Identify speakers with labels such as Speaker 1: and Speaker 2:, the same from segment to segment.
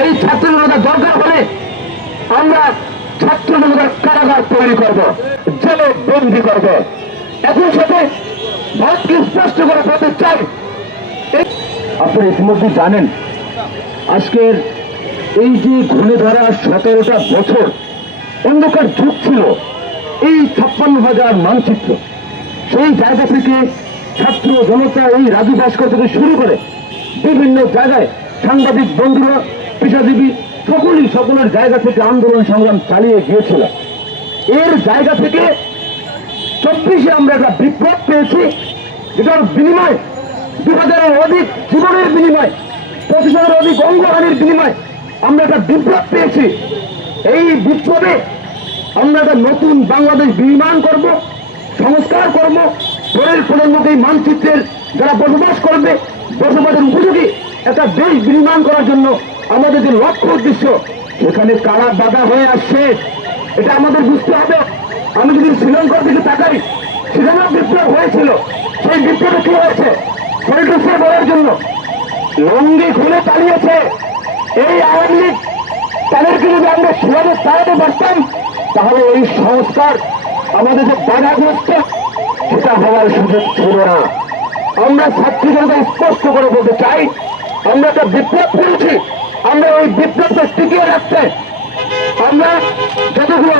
Speaker 1: এই ছাত্র জনতা দরকার হলে আমরা ছাত্র জনতার কারাগার তৈরি করব, জেলে বন্দি করব। একই সাথে ভারতকে স্পষ্ট করে বলতে চাই আপনারা ইতিমধ্যে জানেন, আজকের এই যে ঘুরে ধরা সতেরোটা বছর অন্ধকার যুগ ছিল, এই ছাপ্পান্ন হাজার মানচিত্র, সেই জায়গা থেকে ছাত্র জনতা এই রাজু ভাস্কর থেকে শুরু করে বিভিন্ন জায়গায় সাংবাদিক বন্ধুরা পেশাজীবী সকলেই সকলের জায়গা থেকে আন্দোলন সংগ্রাম চালিয়ে গিয়েছিল। এর জায়গা থেকে চব্বিশে আমরা একটা বিপ্লব পেয়েছি, যেটার বিনিময় দু হাজারের অধিক জীবনের বিনিময়, পঁচিশ হাজারের অধিক অঙ্গহানির বিনিময় আমরা একটা বিপ্লব পেয়েছি। এই বিপ্লবে আমরা একটা নতুন বাংলাদেশ বিনির্মাণ করব, সংস্কার করব, পরের প্রজন্মকে এই মানচিত্রের যারা বসবাস করবে, বসবাসের উপযোগী একটা দেশ বিনির্মাণ করার জন্য আমাদের যে লক্ষ্য উদ্দেশ্য, সেখানে কারা বাধা হয়ে আসছে, এটা আমাদের বুঝতে হবে। আমি যদি শ্রীলঙ্কার দিকে তাকাই সেখানেও বিপ্লব হয়েছিল, সেই বিপ্লবে কি হয়েছে? পলিটিক্সে বলার জন্য। লঙ্গি খুলে চালিয়েছে এই আওয়ামী লীগ, তাদেরকে যদি আমরা সেভাবে তাড়াতে পারতাম, তাহলে এই সংস্কার আমাদের যে বাধাগ্রস্ত, সেটা হওয়ার সুযোগ ছিল না। আমরা ছাত্রী জনতা স্পষ্ট করে বলতে চাই, আমরা একটা বিপ্লব আমরা ওই বিপ্লবকে টিকিয়ে রাখতে আমরা যতগুলো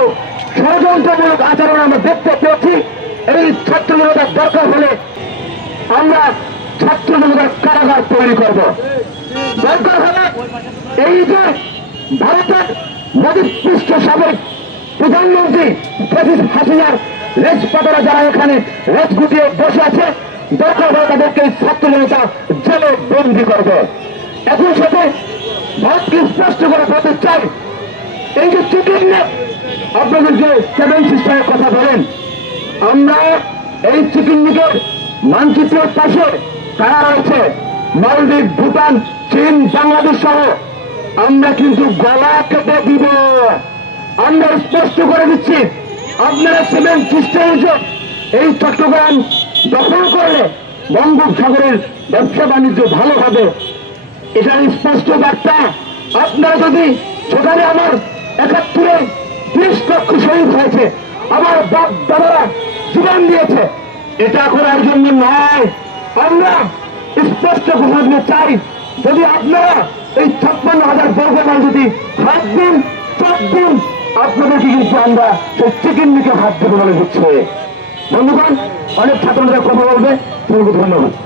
Speaker 1: ষড়যন্ত্রমূলক আচরণ আমরা দেখতে পেয়েছি এই ছাত্র দরকার হলে আমরা ছাত্র কারাগার তৈরি করব। দরকার হলে এই যে ভারতের মোদীপৃষ্ট সাবেক প্রধানমন্ত্রী ফেসিস হাসিনার রেজ পাতারা যারা এখানে রেজ গুটিয়ে বসে আছে, দরকার হলে তাদেরকে ছাত্র জনতা জেলে বন্দি করবে। স্পষ্ট করে বলতে চাই এই যে নেট আপনাদের যে সেভেন সিস্টারের কথা বলেন, আমরা এই চিকেন নেটের মানচিত্রের পাশে কারা রয়েছে। মালদ্বীপ, ভুটান, চীন, বাংলাদেশ সহ আমরা কিন্তু গলা কেটে দিব। আমরা স্পষ্ট করে দিচ্ছি, আপনারা সেভেন সিস্টার এই চট্টগ্রাম দখল করলে বঙ্গোপসাগরের ব্যবসা বাণিজ্য ভালো হবে এটা স্পষ্ট বার্তা। আপনারা যদি সেখানে আমার একাত্তরে ত্রিশ লক্ষ শহীদ হয়েছে, আমার বাপ দাদারা জীবন দিয়েছে, এটা করার জন্য নয়। আমরা স্পষ্ট ঘোষণা চাই, যদি আপনারা এই ছাপ্পান্ন হাজার বর্গ মাইল যদি হাত দিন, চাপ দিন, আপনাদেরকে কিন্তু আমরা সেই চিকেন দিকে হাত দেবো বলে দিচ্ছে। বন্ধুগণ, অনেক ছাত্ররা কথা বলবে ধন্যবাদ।